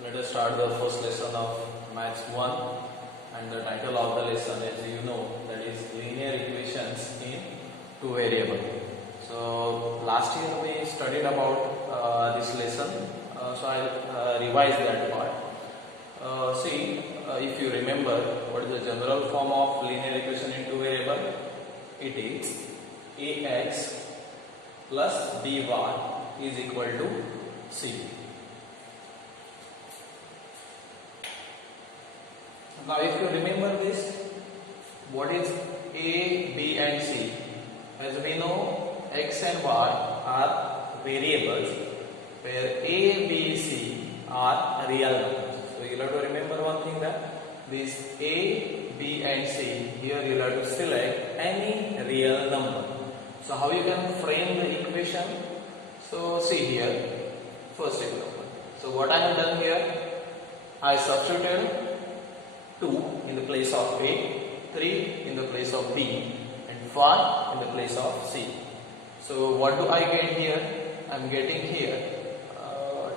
Let us start the first lesson of Maths 1, and the title of the lesson, as you know, that is linear equations in two variable. So last year we studied about this lesson, so I'll revise that part. If you remember, what is the general form of linear equation in two variable? It is ax plus by is equal to c. Now if you remember this, what is A, B and C? As we know, x and y are variables where A, B, C are real numbers. So you have to remember one thing, that this A, B and C, here you have to select any real number. So how you can frame the equation? So see here, first example. So what I have done here, I substituted 2 in the place of A, 3 in the place of B and 5 in the place of C. So what do I get here? I am getting here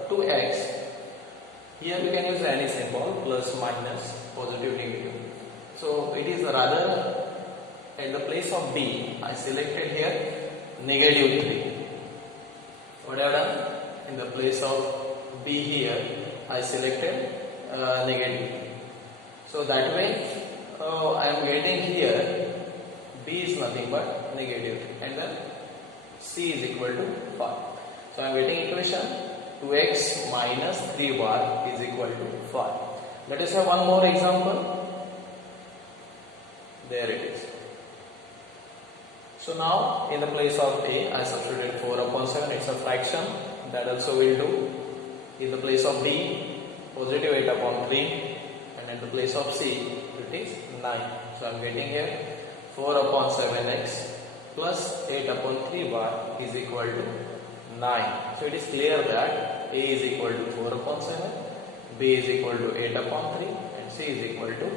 2x. Here we can use any symbol, plus, minus, positive, negative. So it is rather at the place of B, I selected here negative 3. What I have done? In the place of B here, I selected negative. So that way I am getting here B is nothing but negative and then C is equal to 5. So I am getting equation 2x minus 3y is equal to 5. Let us have one more example. There it is. So now in the place of A, I substituted 4 upon 7, it's a fraction, that also will do. In the place of B, positive 8 upon 3. And in the place of C, it is 9. So I am getting here 4 upon 7x plus 8 upon 3y is equal to 9. So it is clear that A is equal to 4 upon 7, B is equal to 8 upon 3 and C is equal to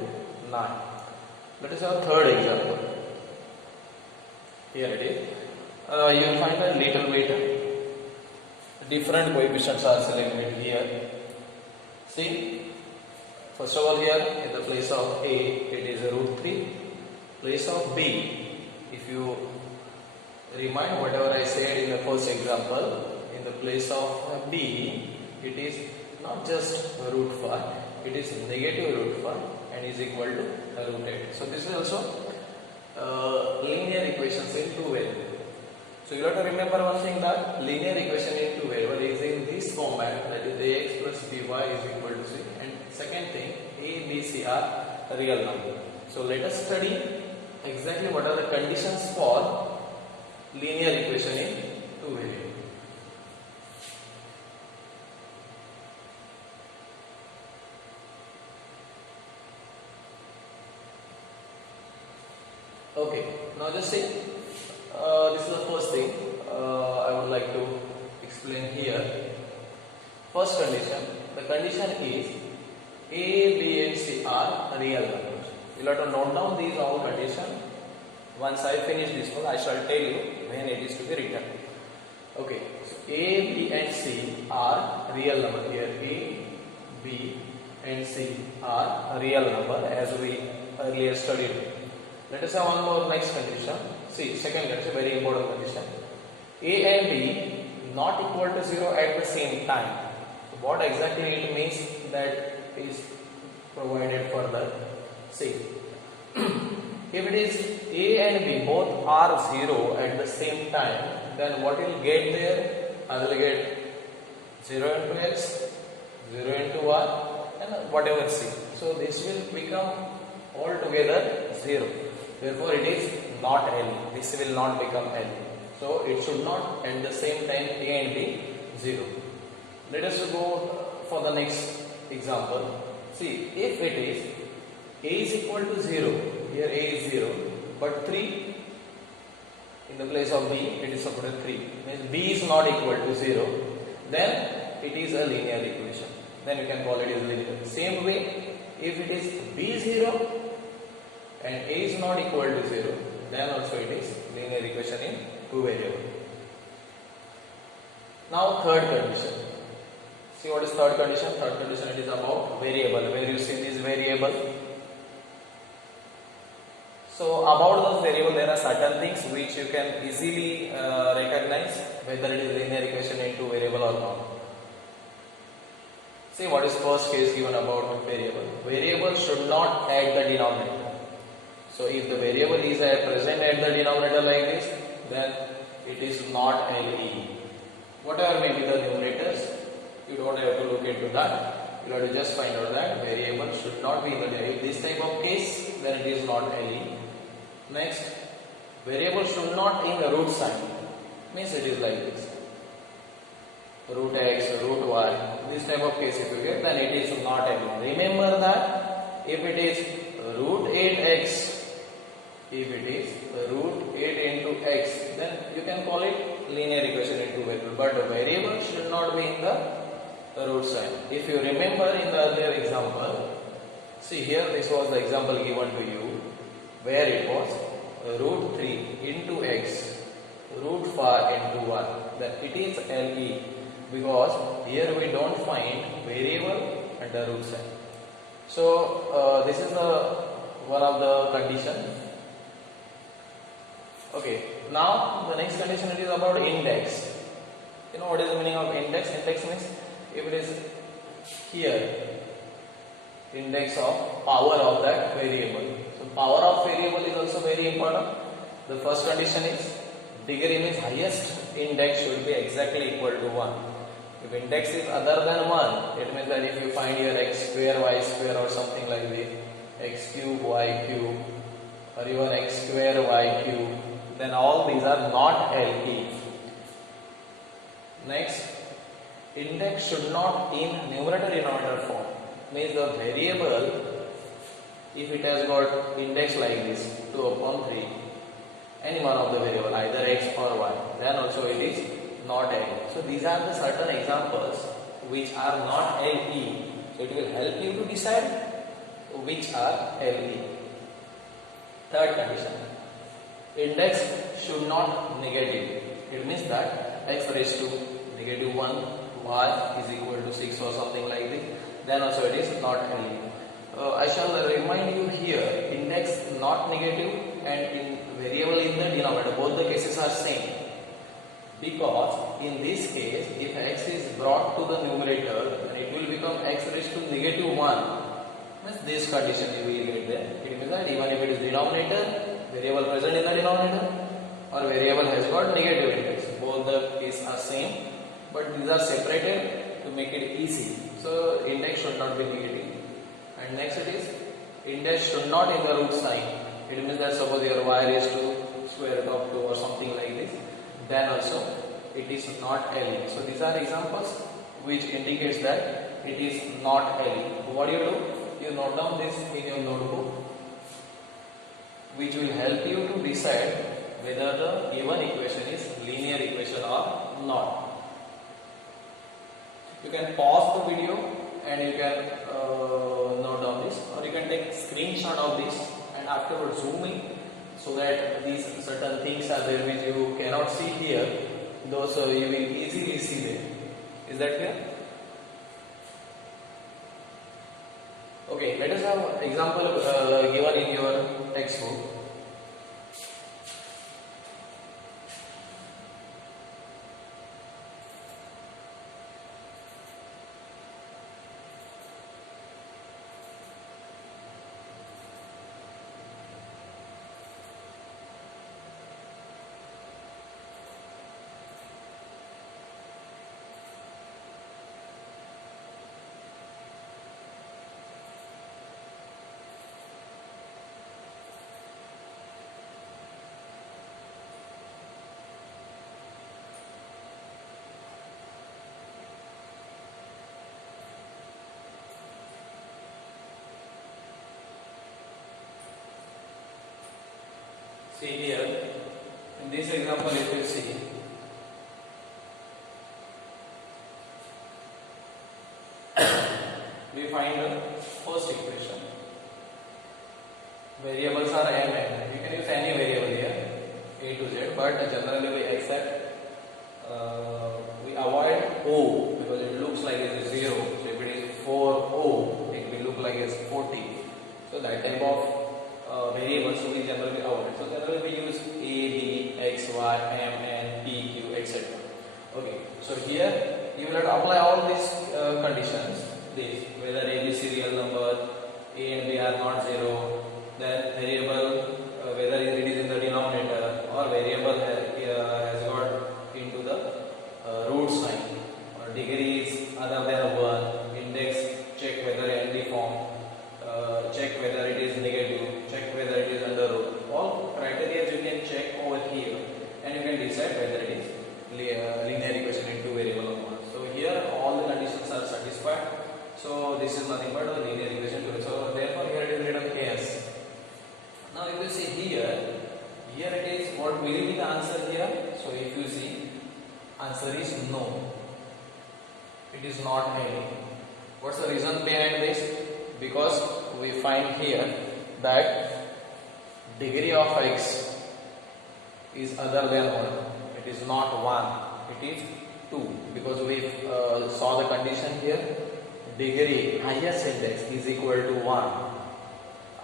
9. That is our third example. Here it is. You will find a little bit different coefficients are selected here. See. First of all, here in the place of A, it is root 3. Place of B, if you remind whatever I said in the first example, in the place of B, it is not just root 5, it is negative root 5 and is equal to root 8. So this is also linear equations in two variables. So you have to remember one thing, that linear equation in two variables is in this format, that is ax plus by is equal to c. And second thing, A, B, C are real numbers. So let us study exactly what are the conditions for linear equation in two variables. Okay, now just see, this is the first thing I would like to explain here. First condition, the condition is A, B and C are real numbers. You have to note down these all conditions. Once I finish this one, I shall tell you when it is to be written. Okay, so A, B and C are real number. Here A, B and C are real number as we earlier studied. Let us have one more next condition. See, second condition, very important condition. A and B not equal to 0 at the same time. So what exactly it means, that is provided further. See, if it is A and B both are 0 at the same time, then what will get there? I will get 0 into x, 0 into y and whatever c. So this will become altogether 0. Therefore it is not L. This will not become L. So it should not at the same time A and B 0. Let us go for the next example. See, if it is A is equal to 0, here A is 0, but 3 in the place of B, it is supposed 3. Means B is not equal to 0, then it is a linear equation. Then you can call it as linear. Same way, if it is B 0 and A is not equal to 0, then also it is linear equation in two variables. Now third condition. See what is third condition? Third condition, it is about variable. Where you see this variable. So about those variable, there are certain things which you can easily recognize whether it is linear equation into variable or not. See what is first case given about variable. Variable should not add the denominator. So if the variable is present at the denominator like this, then it is not LE. Whatever may be the numerators, you don't have to look into that. You have to just find out that variable should not be in the denominator. If this type of case, then it is not LE. Next, variable should not in the root sign. Means it is like this. Root x, root y. This type of case if you get, then it is not LE. Remember that if it is root 8x, if it is root 8 into x, then you can call it linear equation into variable. But the variable should not be in the root sign. If you remember in the earlier example, see here this was the example given to you where it was root 3 into x, root 5 into 1. Then it is LE because here we don't find variable and the root sign. So this is the one of the conditions. Okay, now the next condition it is about index. You know what is the meaning of index? Index means if it is here, index of power of that variable. So power of variable is also very important. The first condition is degree means highest index should be exactly equal to 1. If index is other than 1, it means that if you find your x square, y square or something like this, x cube, y cube or even x square, y cube, then all these are not LE. Next, index should not in numerator denominator form. Means the variable, if it has got index like this 2 upon 3, any one of the variable either x or y, then also it is not LE. So these are the certain examples which are not LE. So it will help you to decide which are LE. Third condition, index should not negative. It means that x raised to negative 1, y is equal to 6 or something like this, then also it is not LE. I shall remind you here, index not negative and in variable in the denominator, both the cases are same. Because in this case, if x is brought to the numerator, then it will become x raised to negative 1. Means this condition you will get there. It means that even if it is denominator, variable present in the denominator, or variable has got negative index, both the cases are same, but these are separated to make it easy. So index should not be negative. And next it is index should not in the root sign. It means that suppose your y raised to square root of 2 or something like this, then also it is not LE. So these are examples which indicates that it is not LE. What do? You note down this in your notebook, which will help you to decide whether the given equation is linear equation or not. You can pause the video and you can note down this, or you can take screenshot of this and afterwards zoom in so that these certain things are there which you cannot see here, those you will easily see them. Is that clear? Okay, let us have example given in your textbook. See here, in this example if you see, we find the first equation. Variables are m and you can use any variable here, a to z, but generally we accept, we avoid o because because it looks like it is 0. So if it is 4O, it will look like it is 40. So that type of variables we generally avoid. So generally we use A, B, X, Y, M, N, P, Q, etc. Okay. So here you will have to apply all these conditions. This whether A, B, C real number, A and B are not 0, then variable whether it is in the denominator or variable has got into the root sign, or degrees other than 1, index check whether ND form, check whether it is negative, check whether it is under root. All criteria you can check over here and you can decide whether it is linear equation into variable or not. So here all the conditions are satisfied. So this is nothing but a linear equation to it. So therefore here it is written as. Now if you see here it is what will be the answer here. So if you see, answer is no. It is not any. What's the reason behind this? Because we find here that degree of x is other than 1. It is not 1. It is 2. Because we saw the condition here. Degree highest index is equal to 1.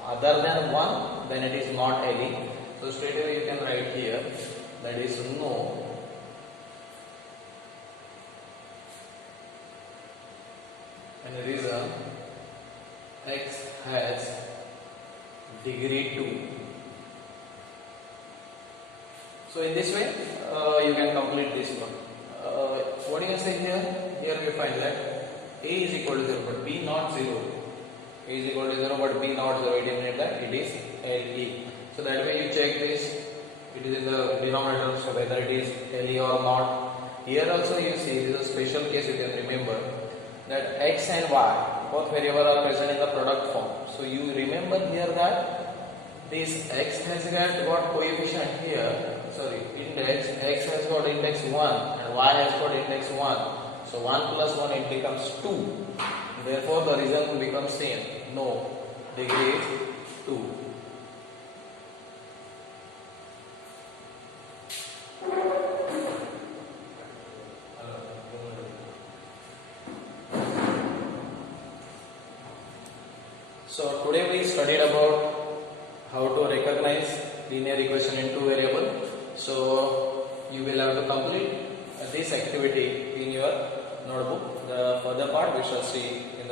Other than 1, then it is not any. So straight away you can write here that is no. And the reason x has degree 2. So in this way you can complete this one. What do you say here? Here we find that A is equal to 0 but B not 0. A is equal to 0 but B not 0. It means that it is LE. So that way you check this. It is in the denominator, so whether it is LE or not. Here also you see this is a special case you can remember that x and y both variables are present in the product form. So you remember here that this x has got coefficient here. Sorry, index. X has got index 1 and y has got index 1. So 1 plus 1 it becomes 2. Therefore the result becomes same. No, degree is 2. So today we studied about how to recognize linear equation into variable. So you will have to complete this activity in your notebook. The further part we shall see